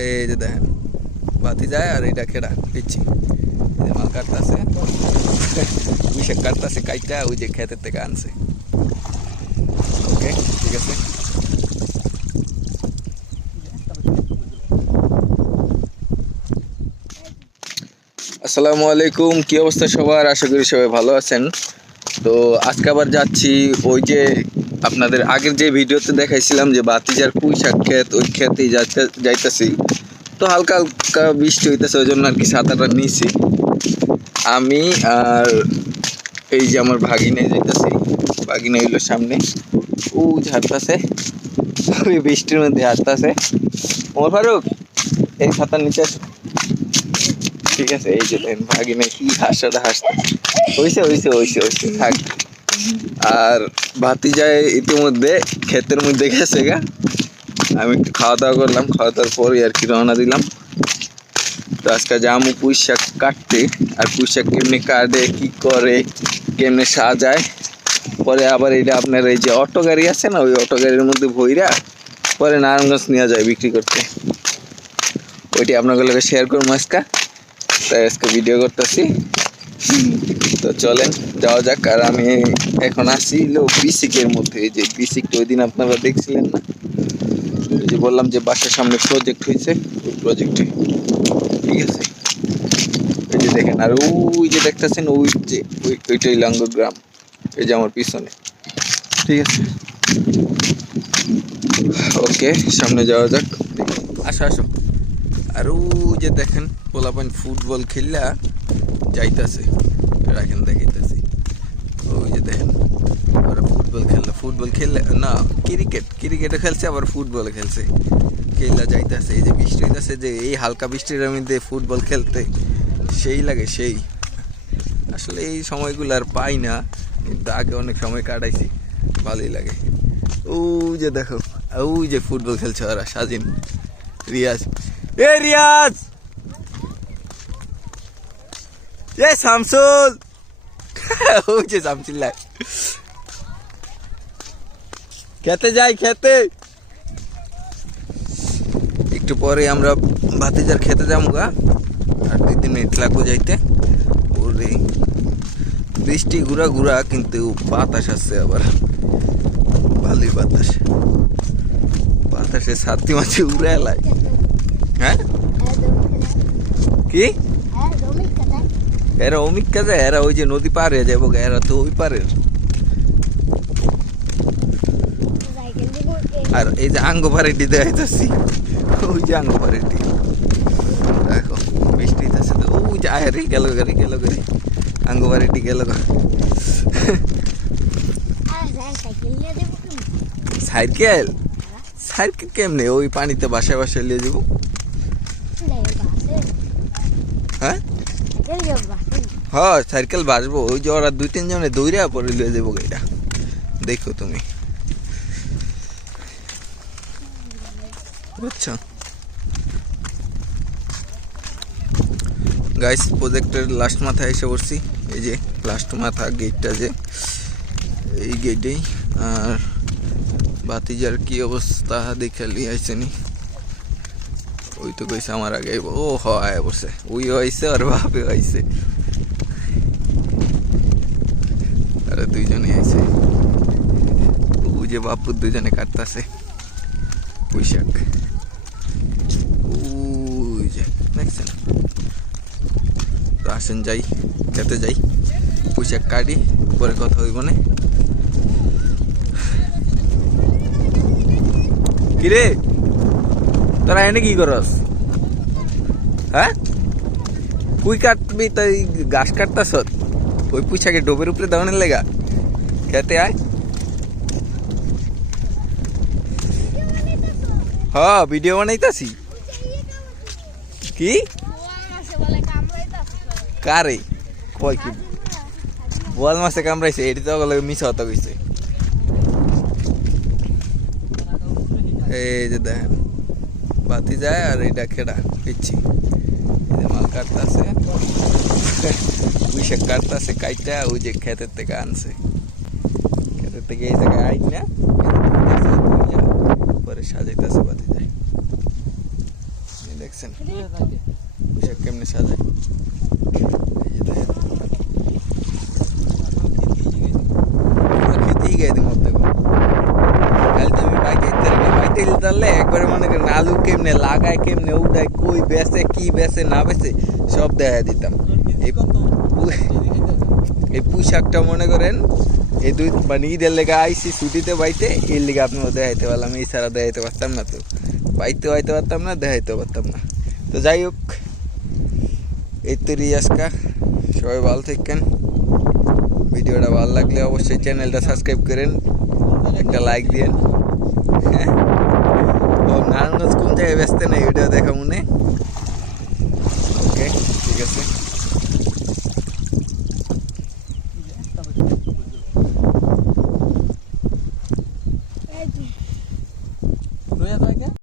এই যে দেখেন বাতি যায় আর এটা খেড়া পিচ্ছি মাল কাটতেছে পুঁইশাক কাটতেছে কাইটা ওই যে ক্ষেতের থেকে আনছে। ওকে ঠিক আছে। আসসালামু আলাইকুম, কি অবস্থা সবার? আশা করি সবাই ভালো আছেন। তো আজকে আবার যাচ্ছি ওই যে আপনাদের আগের যে ভিডিওতে দেখাইছিলাম যে বাতিজার পুঁইশাক ক্ষেত, ওই ক্ষেতেই যাইতেছি। তো হালকা হালকা বৃষ্টি হইতেছে, ওই জন্য আর কি ছাতাটা নিয়েছি আমি। আর এই যে আমার ভাগিনে যাইতেছি, ভাগিনে হইলো সামনে ও হাঁটতেছে, ওই বৃষ্টির মধ্যে হাঁটতেছে। ওমর ফারুক এই ছাতার নিচে, ঠিক আছে। এই যে ভাগিনে কি হাসতে হইছে হইছে হইছে হইছে থাক। আর ভাতিজায় ইতিমধ্যে ক্ষেতের মধ্যে গেছে গা, আমি একটু খাওয়া দাওয়া করলাম, খাওয়া দাওয়ার পরে আর কি রওনা দিলাম। তো আজকে যাবো পুঁইশাক কাটতে। আর পুঁইশাক কেমনি কাটে, কি করে, কেমনে সাজায়, পরে আবার এটা আপনার এই যে অটো গাড়ি আছে না, ওই অটো গাড়ির মধ্যে ভইরা পরে নারায়ণগঞ্জ নিয়ে যায় বিক্রি করতে। ওইটি আপনাদের শেয়ার করবো আজকে, তাই আজকে ভিডিও করতেছি। তো চলেন যাওয়া যাক। আর আমি এখন আসি বিসিকের মধ্যে। এই যে বিসিকটা ওই দিন আপনারা দেখছিলেন না, ওই যে বললাম যে বাসার সামনে প্রজেক্ট হয়েছে, ওই প্রজেক্টে, ঠিক আছে। এই যে দেখেন, আর ওই যে দেখতেছেন ওই যে ওইটাই লাঙ্গ গ্রাম, এই যে আমার পিছনে, ঠিক আছে। ওকে সামনে যাওয়া যাক, আসো আসো। আর ওই যে দেখেন পোলাপান ফুটবল খেললা যাইতেছে, রাখেন দেখাইতেছি। ওই যে দেখেন ওরা ফুটবল খেললে না, ক্রিকেটও খেলছে, আবার ফুটবল খেলছে, খেলা যাইতেছে। এই যে বৃষ্টি হইতেছে, যে এই হালকা বৃষ্টির মধ্যে ফুটবল খেলতে সেই লাগে সেই। আসলে এই সময়গুলো আর পাই না, কিন্তু আগে অনেক সময় কাটাইছি, ভালোই লাগে। ওই যে দেখো ওই যে ফুটবল খেলছে ওরা, সাজিন, রিয়াজ, এ রিয়াজ, এ শামসুল, ওই যে শামসুল্লাহ খেতে যাই, খেতে একটু পরে আমরা ভাতিজার খেতে যাবো গা। আর 2-3 মিনিট লাগবো যাইতে। ওরে বৃষ্টি ঘুরা ঘুরা, কিন্তু বাতাস আসছে আবার, ভালোই বাতাসে ছাতি মাছি উড়ে এলাই। হ্যাঁ কি এরা অমিক কাজে, এরা ওই যে নদী পার হয়ে যাবো, এরা তো ওই পারের। আর এই যে আঙ্গ পারেটি দেখাইতেছি, ওই যে আঙ্গ পারেটি দেখো, বৃষ্টি আছে তো ওই যে আয়ারে গেল গাড়ি আঙ্গ পারেটি গেল। সাইকেল কেমনে ওই পানিতে বাসায় লিয়ে যাবো? হ্যাঁ হ্যাঁ সাইকেল বাসবো, ওই যে ওরা 2-3 জনে দৌড়া পরে লিয়ে যাবো এটা, দেখো তুমি, বুঝছো গাইস। প্রজেক্টের লাস্ট মাথায় এসে পড়ছি, এই যে লাস্ট মাথা গেটটা, যে এই গেটেই। আর ভাতিজার কি অবস্থা দেখে লিয়ে আইসেনি, ওই তো কইছে আমার আগে। ও হয় বসে, ওই হয়েছে আর ভাবে হয়েছে, আরে দুইজনে আইছে। ওই যে বাপুর দুইজনে কাটতেছে পুঁইশাক, ওই যে দেখছেন। তো আসেন যাই, খেতে যাই, পুঁইশাক কাটি, পরে কথা হইব না। কিরে তোরা এনে কি করস? হ্যাঁ কুই কাটবি, তাই গাছ কাটতাস? ওই পুঁইশাকে ডোবের উপরে দাঁড়ানোর লেগা খেতে আয়। হ্যাঁ ভিডিও বানাইতাছি। কি কারে কয় কি বোয়াল মাছে কামড়াইছে? এটি তো মিশা হতা কইছে। এই যে দেখেন বাতি যায় আর এটা খেড়া পিচ্ছি, মাল কাটতেছে, পুঁইশাক কাটতেছে কাইটা, ওই যে ক্ষেতের থেকে আনছে, ক্ষেতের থেকে এই জায়গায় আইন না পরে সাজাইতেছে বাতি যায়। দেখছেন পুঁইশাক কেমনে সাজায় এই যে দেখেন খেতেই গাই দিম দেখো খালি তো আমি বাইকে বাইতে দিতে একবারে মনে করেন আলু কেমনে লাগায় কেমনে উঠায় কই বেচে কি বেচে না বেচে সব দেখা দিতাম এই পুঁইশাকটা মনে করেন এই দুই মানে ঈদের লেগে আইসি ছুটিতে বাইতে এর লেগে আপনার দেখাইতে পারলাম এছাড়া দেখাইতে পারতাম না তো বাইতে হইতে পারতাম না দেখাইতে পারতাম না তো যাই হোক এই তো রিয়াজকা সবাই ভালো থাকেন ভিডিওটা ভালো লাগলে অবশ্যই চ্যানেলটা সাবস্ক্রাইব করেন একটা লাইক দিয়েন